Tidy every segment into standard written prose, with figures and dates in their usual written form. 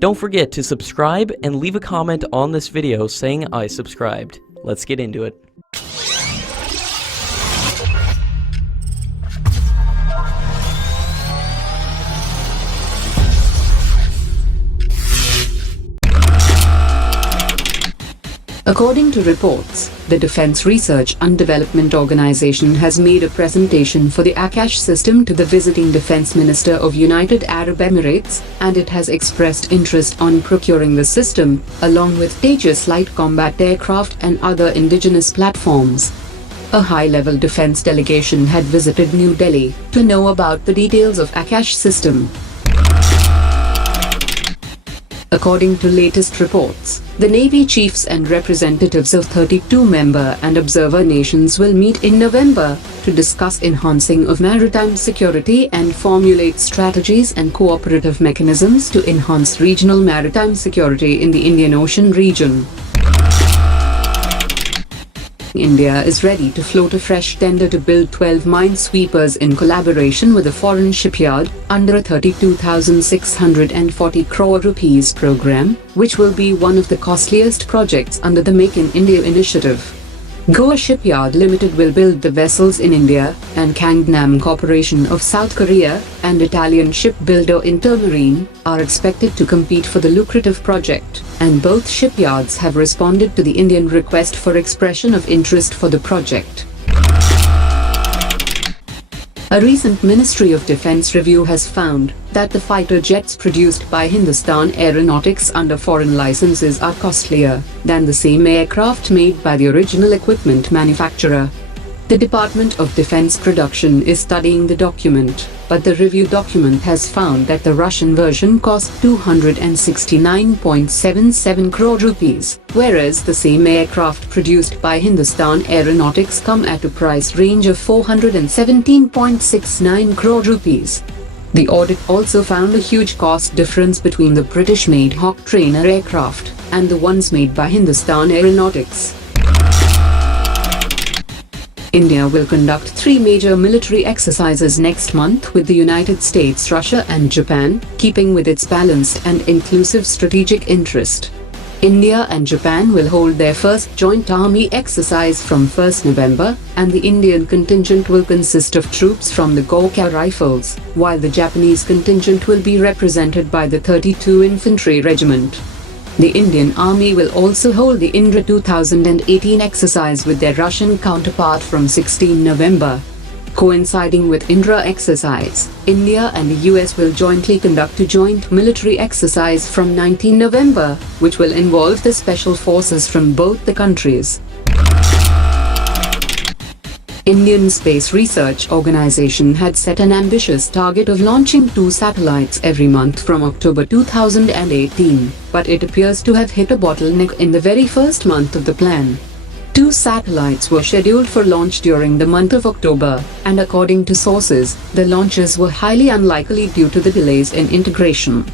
Don't forget to subscribe and leave a comment on this video saying I subscribed. Let's get into it. According to reports, the Defense Research and Development Organization has made a presentation for the Akash system to the visiting Defense Minister of United Arab Emirates, and it has expressed interest on procuring the system, along with Tejas light combat aircraft and other indigenous platforms. A high-level defense delegation had visited New Delhi to know about the details of Akash system. According to latest reports, the Navy chiefs and representatives of 32-member and observer nations will meet in November to discuss enhancing of maritime security and formulate strategies and cooperative mechanisms to enhance regional maritime security in the Indian Ocean region. India is ready to float a fresh tender to build 12 minesweepers in collaboration with a foreign shipyard under a 32,640 crore rupees program, which will be one of the costliest projects under the Make in India initiative. Goa Shipyard Limited will build the vessels in India, and Gangnam Corporation of South Korea and Italian shipbuilder Intermarine are expected to compete for the lucrative project, and both shipyards have responded to the Indian request for expression of interest for the project. A recent Ministry of Defense review has found that the fighter jets produced by Hindustan Aeronautics under foreign licenses are costlier than the same aircraft made by the original equipment manufacturer. The Department of Defense Production is studying the document, but the review document has found that the Russian version cost 269.77 crore rupees, whereas the same aircraft produced by Hindustan Aeronautics come at a price range of 417.69 crore rupees. The audit also found a huge cost difference between the British-made Hawk trainer aircraft and the ones made by Hindustan Aeronautics. India will conduct 3 major military exercises next month with the United States, Russia and Japan, keeping with its balanced and inclusive strategic interest. India and Japan will hold their first joint army exercise from 1st November, and the Indian contingent will consist of troops from the Gorkha Rifles, while the Japanese contingent will be represented by the 32 Infantry Regiment. The Indian Army will also hold the Indra 2018 exercise with their Russian counterpart from 16 November. Coinciding with Indra exercise, India and the US will jointly conduct a joint military exercise from 19 November, which will involve the special forces from both the countries. Indian Space Research Organisation had set an ambitious target of launching 2 satellites every month from October 2018, but it appears to have hit a bottleneck in the very first month of the plan. 2 satellites were scheduled for launch during the month of October, and according to sources, the launches were highly unlikely due to the delays in integration.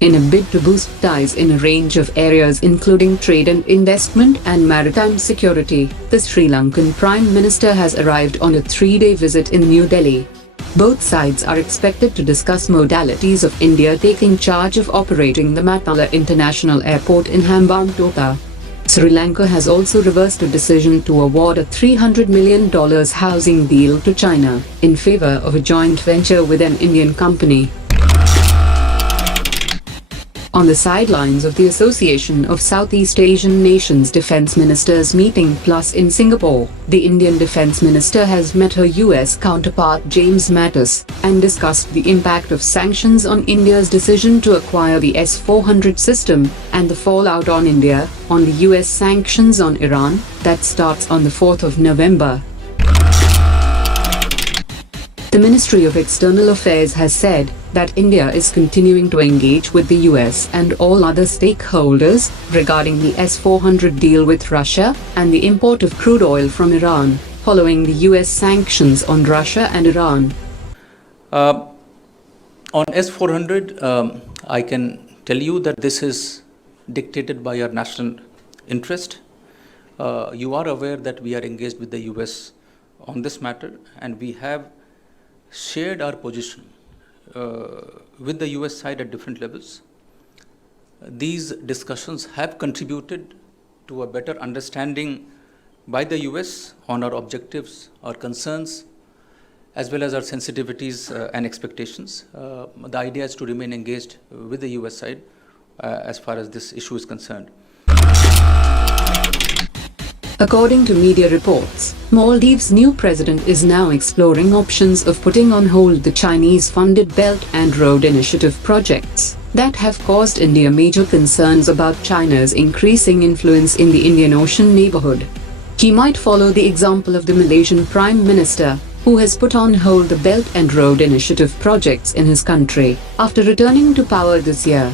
In a bid to boost ties in a range of areas including trade and investment and maritime security, the Sri Lankan Prime Minister has arrived on a 3-day visit in New Delhi. Both sides are expected to discuss modalities of India taking charge of operating the Matala International Airport in Hambantota. Sri Lanka has also reversed a decision to award a $300 million housing deal to China in favor of a joint venture with an Indian company. On the sidelines of the Association of Southeast Asian Nations Defense Ministers meeting plus in Singapore, the Indian Defense Minister has met her US counterpart James Mattis and discussed the impact of sanctions on India's decision to acquire the S-400 system and the fallout on India on the US sanctions on Iran that starts on the 4th of November. The Ministry of External Affairs has said that India is continuing to engage with the US and all other stakeholders regarding the S-400 deal with Russia and the import of crude oil from Iran, following the US sanctions on Russia and Iran. On S-400, I can tell you that this is dictated by our national interest. You are aware that we are engaged with the US on this matter, and we have shared our position with the US side at different levels. These discussions have contributed to a better understanding by the US on our objectives, our concerns, as well as our sensitivities and expectations. The idea is to remain engaged with the US side as far as this issue is concerned. According to media reports, Maldives' new president is now exploring options of putting on hold the Chinese-funded Belt and Road Initiative projects that have caused India major concerns about China's increasing influence in the Indian Ocean neighborhood. He might follow the example of the Malaysian Prime Minister, who has put on hold the Belt and Road Initiative projects in his country after returning to power this year.